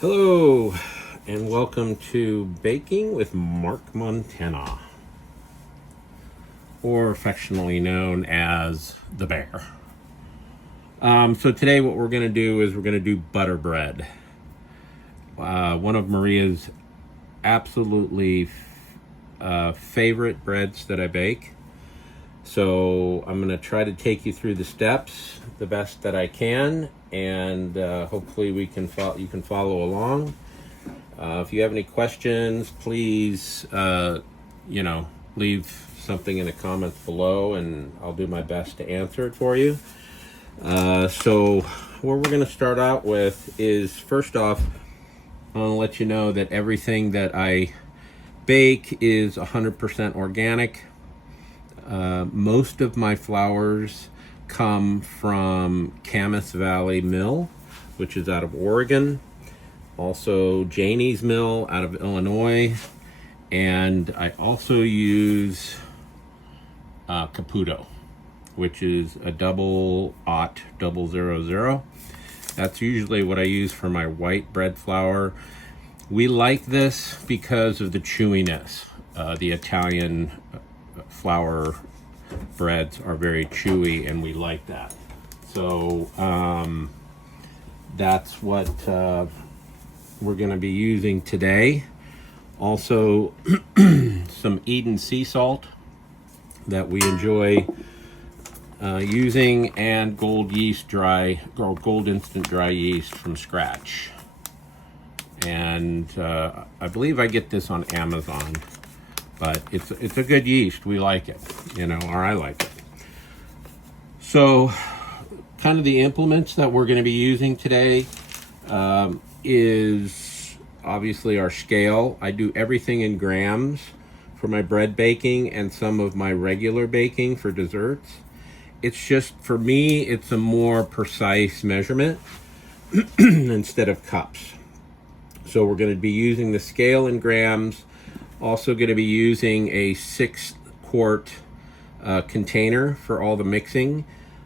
Hello, and welcome to Baking with Mark Montana, or affectionately known as the Bear. So today, what we're going to do is we're going to do butter bread. One of Maria's absolutely favorite breads that I bake. So I'm going to try to take you through the steps the best that I can, and hopefully you can follow along. If you have any questions, please, leave something in the comments below, and I'll do my best to answer it for you. So what we're going to start out with is, first off, I want to let you know that everything that I bake is 100% organic. Most of my flours come from Camas Valley Mill, which is out of Oregon. Also Janie's Mill out of Illinois. And I also use Caputo, which is a double 000. That's usually what I use for my white bread flour. We like this because of the chewiness. The Italian flour breads are very chewy, and we like that. So that's what we're going to be using today. Also, some Eden sea salt that we enjoy using, and gold instant dry yeast from scratch. And I believe I get this on Amazon, but it's a good yeast. We like it, or I like it. So, kind of the implements that we're going to be using today is obviously our scale. I do everything in grams for my bread baking and some of my regular baking for desserts. It's just, for me, it's a more precise measurement instead of cups. So we're going to be using the scale in grams. Also going to be using a 6-quart container for all the mixing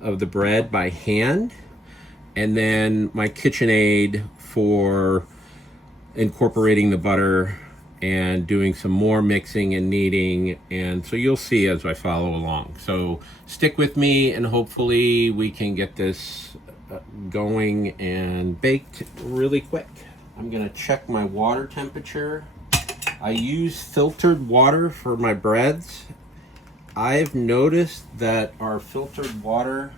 of the bread by hand. And then my KitchenAid for incorporating the butter and doing some more mixing and kneading. And so you'll see as I follow along. So stick with me, and hopefully we can get this going and baked really quick. I'm going to check my water temperature. I use filtered water for my breads. I've noticed that our filtered water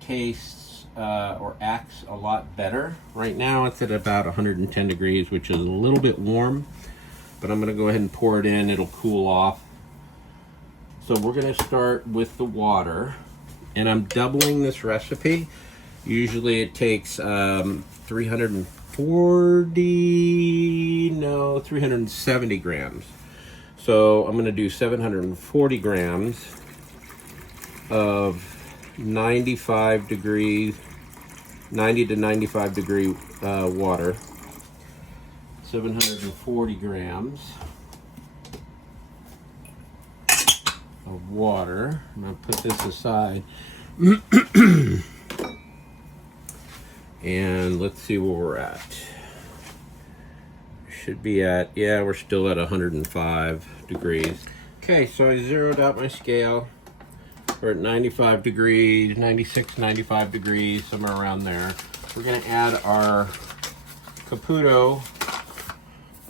tastes or acts a lot better. Right now it's at about 110 degrees, which is a little bit warm, but I'm going to go ahead and pour it in. It'll cool off. So we're going to start with the water, and I'm doubling this recipe. Usually it takes 370 grams. So I'm going to do 740 grams of 90 to 95 degree water. 740 grams of water. I'm going to put this aside. And let's see where we're at. Should be at, yeah, we're still at 105 degrees. Okay, so I zeroed out my scale. We're at 95 degrees, 96, 95 degrees, somewhere around there. We're gonna add our Caputo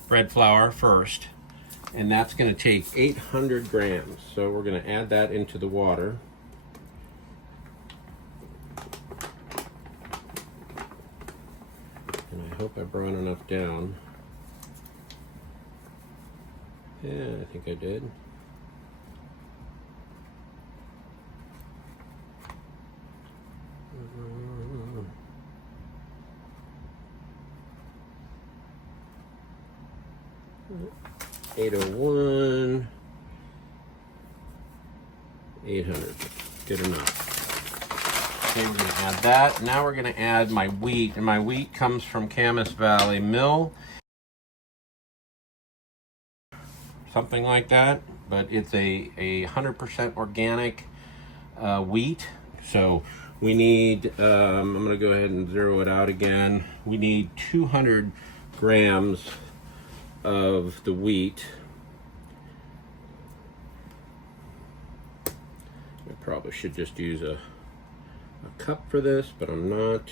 bread flour first, and that's gonna take 800 grams. So we're gonna add that into the water. And I hope I brought enough down. Yeah, I think I did. Uh, 801, 800, good enough. Okay, we're gonna add that. Now we're gonna add my wheat, and my wheat comes from Camas Valley Mill. Something like that, but it's a 100% organic wheat. So we need, I'm going to go ahead and zero it out again. We need 200 grams of the wheat. I probably should just use a cup for this, but I'm not.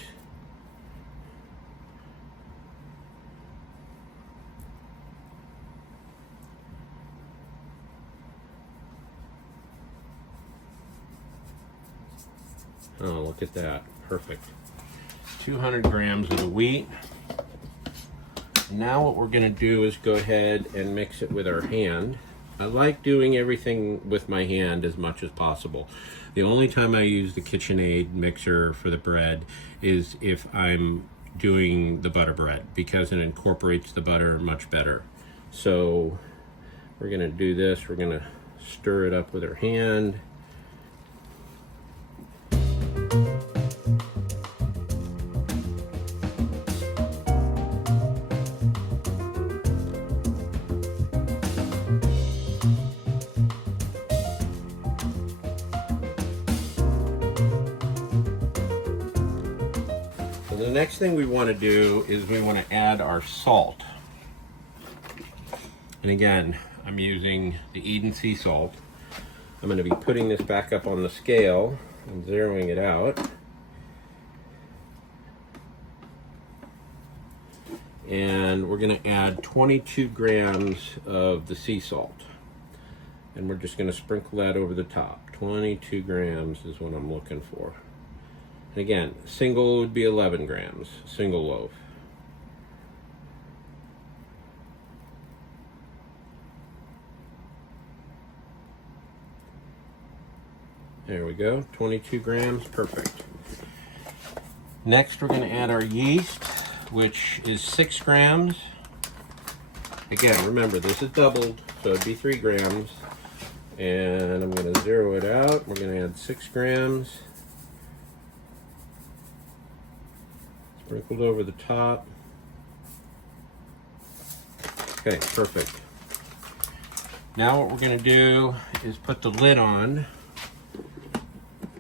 Oh, look at that. Perfect. 200 grams of the wheat. Now what we're going to do is go ahead and mix it with our hand. I like doing everything with my hand as much as possible. The only time I use the KitchenAid mixer for the bread is if I'm doing the butter bread, because it incorporates the butter much better. So we're going to do this. We're going to stir it up with our hand. The next thing we want to do is we want to add our salt. And again, I'm using the Eden sea salt. I'm going to be putting this back up on the scale and zeroing it out. And we're going to add 22 grams of the sea salt. And we're just going to sprinkle that over the top. 22 grams is what I'm looking for. And again, single would be 11 grams, single loaf. There we go, 22 grams, perfect. Next, we're going to add our yeast, which is 6 grams. Again, remember, this is doubled, so it'd be 3 grams. And I'm going to zero it out. We're going to add 6 grams. Sprinkled over the top. Okay, perfect. Now what we're going to do is put the lid on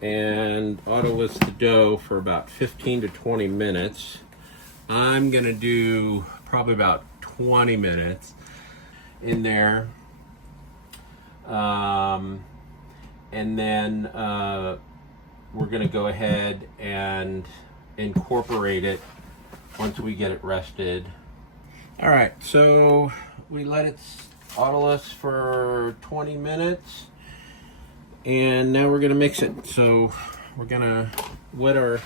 and auto whisk the dough for about 15 to 20 minutes. I'm going to do probably about 20 minutes in there. And then we're going to go ahead and incorporate it once we get it rested. All right, so we let it auto us for 20 minutes, and now we're gonna mix it. So we're gonna wet our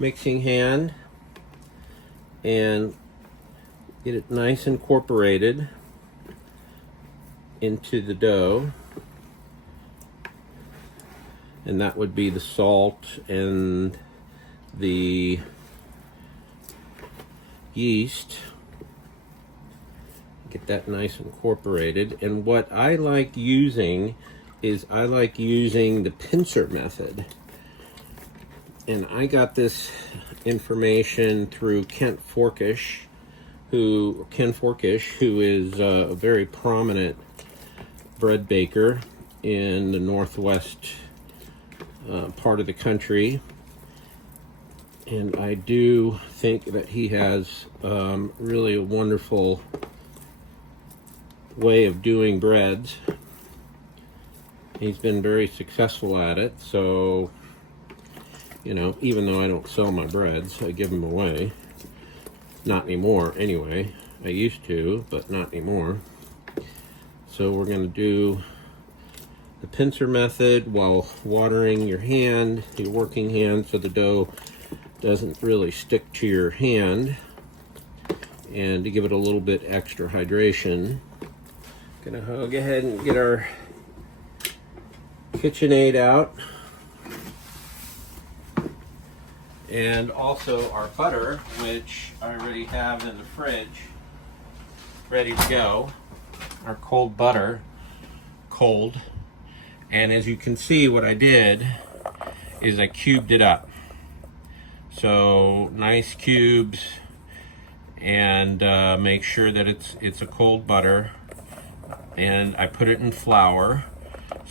mixing hand and get it nice incorporated into the dough. And that would be the salt and the yeast. Get that nice incorporated. And what I like using is I like using the pincer method. And I got this information through Ken Forkish, who is a very prominent bread baker in the northwest part of the country. And I do think that he has really a wonderful way of doing breads. He's been very successful at it. So, you know, even though I don't sell my breads, I give them away. Not anymore, anyway. I used to, but not anymore. So we're going to do the pincer method while watering your hand, your working hand, so the dough doesn't really stick to your hand, and to give it a little bit extra hydration. Gonna go ahead and get our KitchenAid out, and also our butter, which I already have in the fridge ready to go. Our cold butter, cold. And as you can see, what I did is I cubed it up. So nice cubes, and make sure that it's a cold butter. And I put it in flour.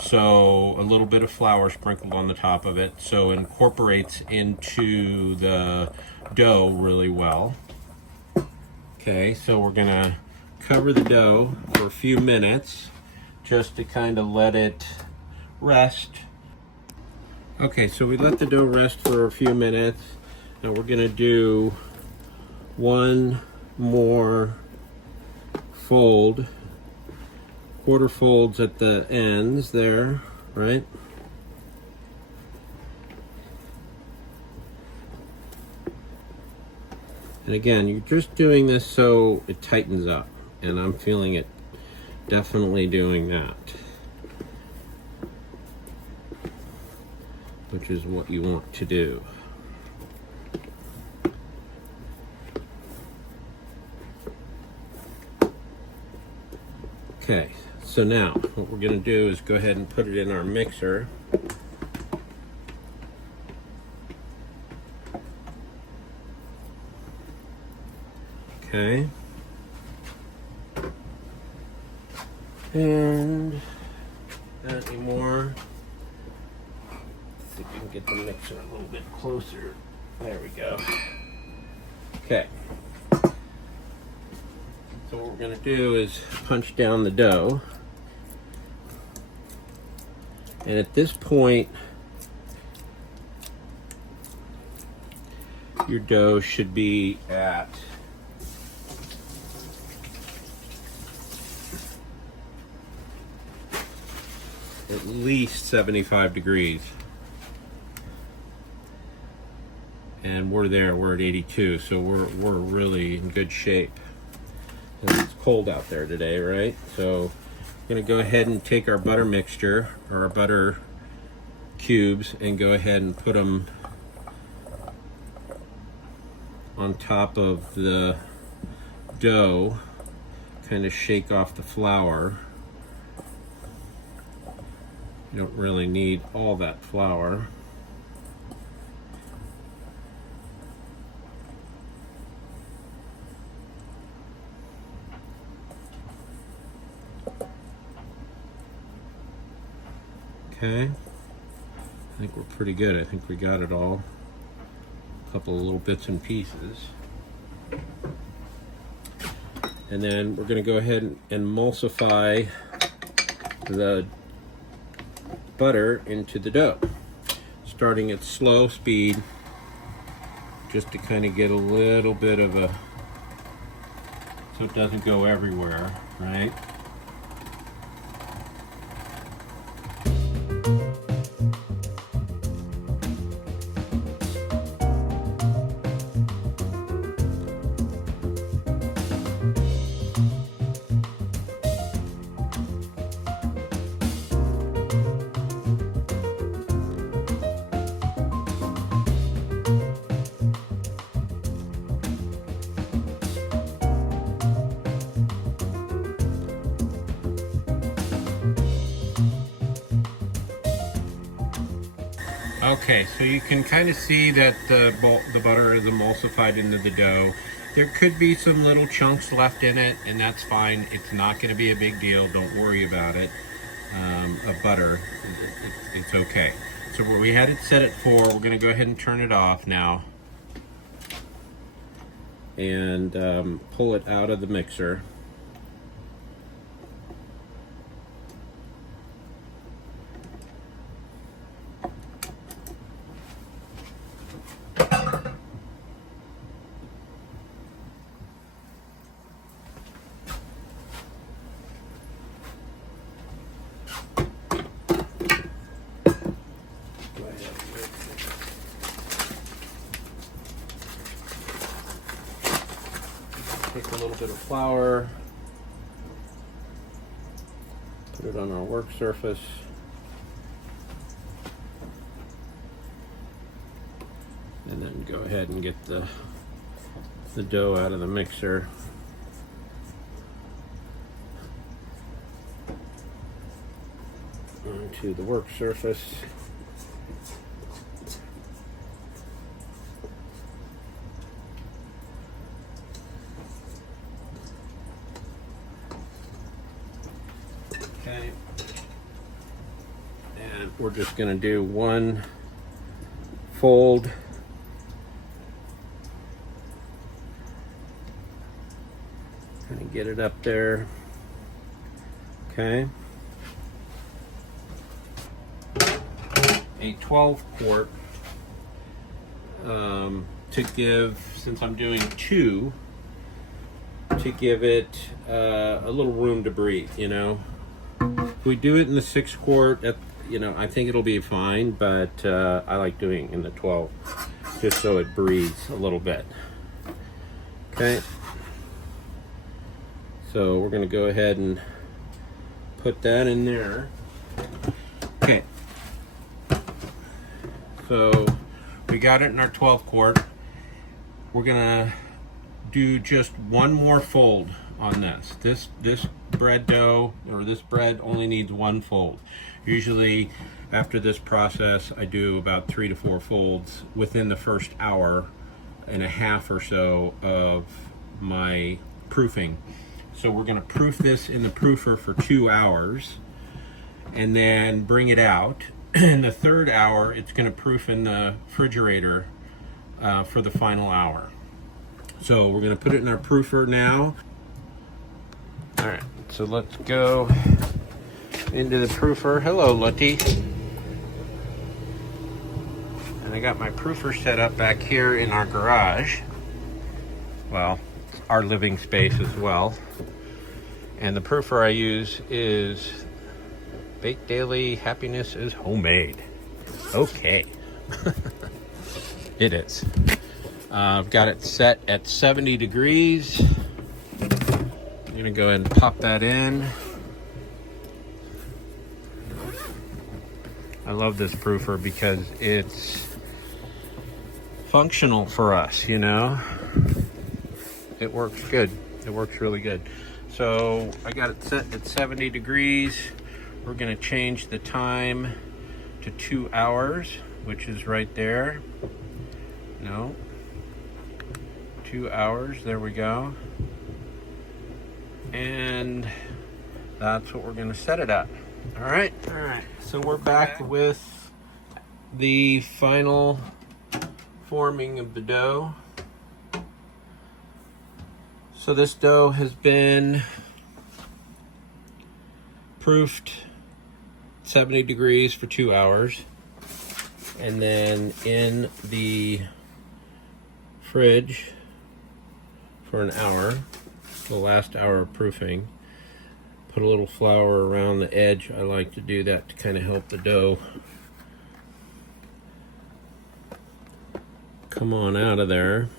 So a little bit of flour sprinkled on the top of it, so it incorporates into the dough really well. Okay, so we're gonna cover the dough for a few minutes just to kind of let it rest. Okay, so we let the dough rest for a few minutes. Now we're gonna do one more fold, quarter folds at the ends there, right? And again, you're just doing this so it tightens up, and I'm feeling it definitely doing that, which is what you want to do. Okay, so now what we're going to do is go ahead and put it in our mixer. Okay. And not anymore. Let's see if we can get the mixer a little bit closer. There we go. Okay. So what we're going to do is punch down the dough. And at this point, your dough should be at least 75 degrees. And we're there, we're at 82, so we're really in good shape. And it's cold out there today, right? So I'm gonna go ahead and take our butter mixture, or our butter cubes, and go ahead and put them on top of the dough, kind of shake off the flour. You don't really need all that flour. Okay, I think we're pretty good. I think we got it all. A couple of little bits and pieces. And then we're going to go ahead and emulsify the butter into the dough, starting at slow speed, just to kind of get a little bit of a, so it doesn't go everywhere, right? Okay, so you can kind of see that the butter is emulsified into the dough. There could be some little chunks left in it, and that's fine. It's not going to be a big deal. Don't worry about it. Of butter, it's okay. So where we had it set at 4, we're going to go ahead and turn it off now. And pull it out of the mixer. Take a little bit of flour, put it on our work surface, and then go ahead and get the dough out of the mixer. Onto the work surface. Okay. we're just gonna do one fold. Kind of get it up there. Okay. A 12 quart to give, since I'm doing two, to give it a little room to breathe, you know. If we do it in the 6 quart, you know, I think it'll be fine, but I like doing it in the 12 just so it breathes a little bit. Okay. So we're going to go ahead and put that in there. Okay. So we got it in our 12 quart. We're going to do just one more fold on this. This bread dough, or this bread, only needs one fold. Usually after this process I do about 3 to 4 folds within the first hour and a half or so of my proofing. So we're going to proof this in the proofer for 2 hours and then bring it out. In the third hour it's going to proof in the refrigerator for the final hour. So we're going to put it in our proofer now. All right, so let's go into the proofer. Hello, Lottie. And I got my proofer set up back here in our garage. Well, our living space as well. And the proofer I use is Bake Daily Happiness is Homemade. Okay. It is. I've got it set at 70 degrees. I'm gonna go ahead and pop that in. I love this proofer because it's functional for us, you know. It works good. It works really good. So I got it set at 70 degrees. We're gonna change the time to 2 hours, which is right there. No. 2 hours, there we go. And that's what we're gonna set it at. All right, so we're back with the final forming of the dough. So this dough has been proofed 70 degrees for 2 hours, and then in the fridge for an hour, the last hour of proofing. Put a little flour around the edge. I like to do that to kind of help the dough come on out of there.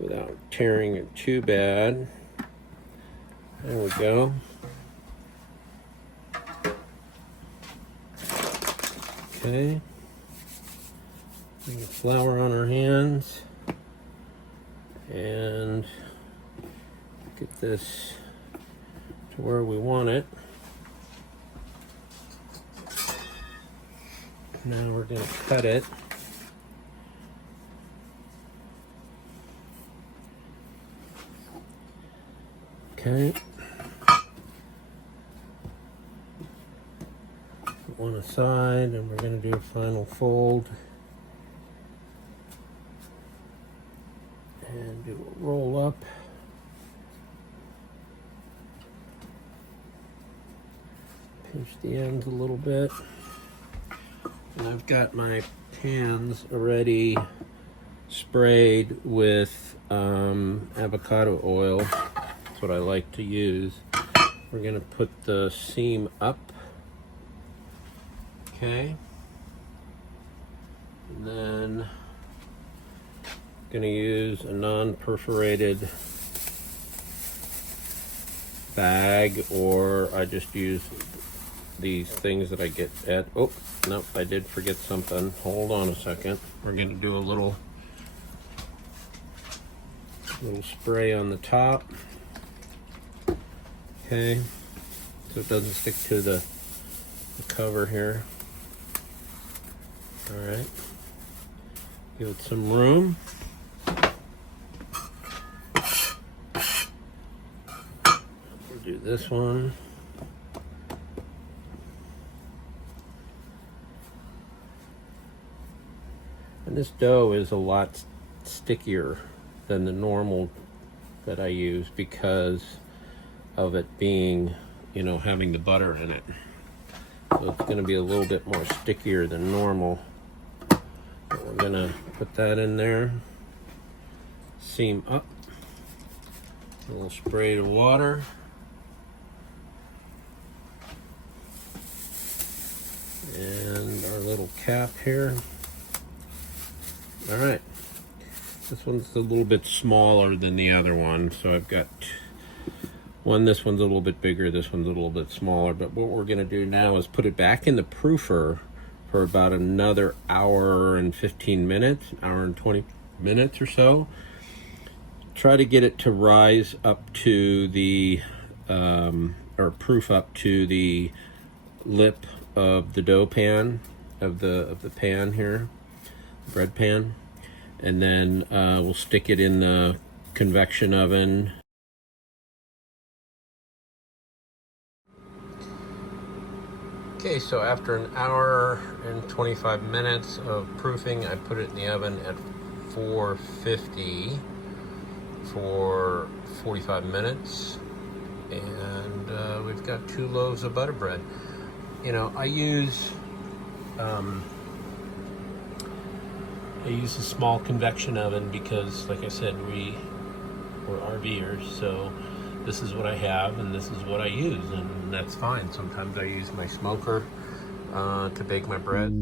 Without tearing it too bad. There we go. Okay. Flour on our hands and get this to where we want it. Now we're going to cut it. Okay. Put one aside, and we're going to do a final fold. And do a roll up. Pinch the ends a little bit. And I've got my pans already sprayed with avocado oil. That's what I like to use. We're going to put the seam up. Okay. And then going to use a non-perforated bag, or I just use these things that I get at. Oh, nope, I did forget something. Hold on a second. We're going to do a little spray on the top. Okay, so it doesn't stick to the cover here. All right, give it some room. this one. And this dough is a lot stickier than the normal that I use because of it being, you know, having the butter in it. So it's going to be a little bit more stickier than normal. But we're going to put that in there. Seam up. A little spray of water. And our little cap here. All right. This one's a little bit smaller than the other one, so I've got one. This one's a little bit bigger, this one's a little bit smaller. But what we're going to do now is put it back in the proofer for about another hour and 15 minutes, hour and 20 minutes or so. Try to get it to rise up to the or proof up to the lip of the dough pan, of the pan here, bread pan. And then we'll stick it in the convection oven. Okay, so after an hour and 25 minutes of proofing, I put it in the oven at 450 for 45 minutes. And we've got 2 loaves of butter bread. You know, I use a small convection oven because, like I said, we're RVers, so this is what I have and this is what I use, and that's fine. Sometimes I use my smoker to bake my bread.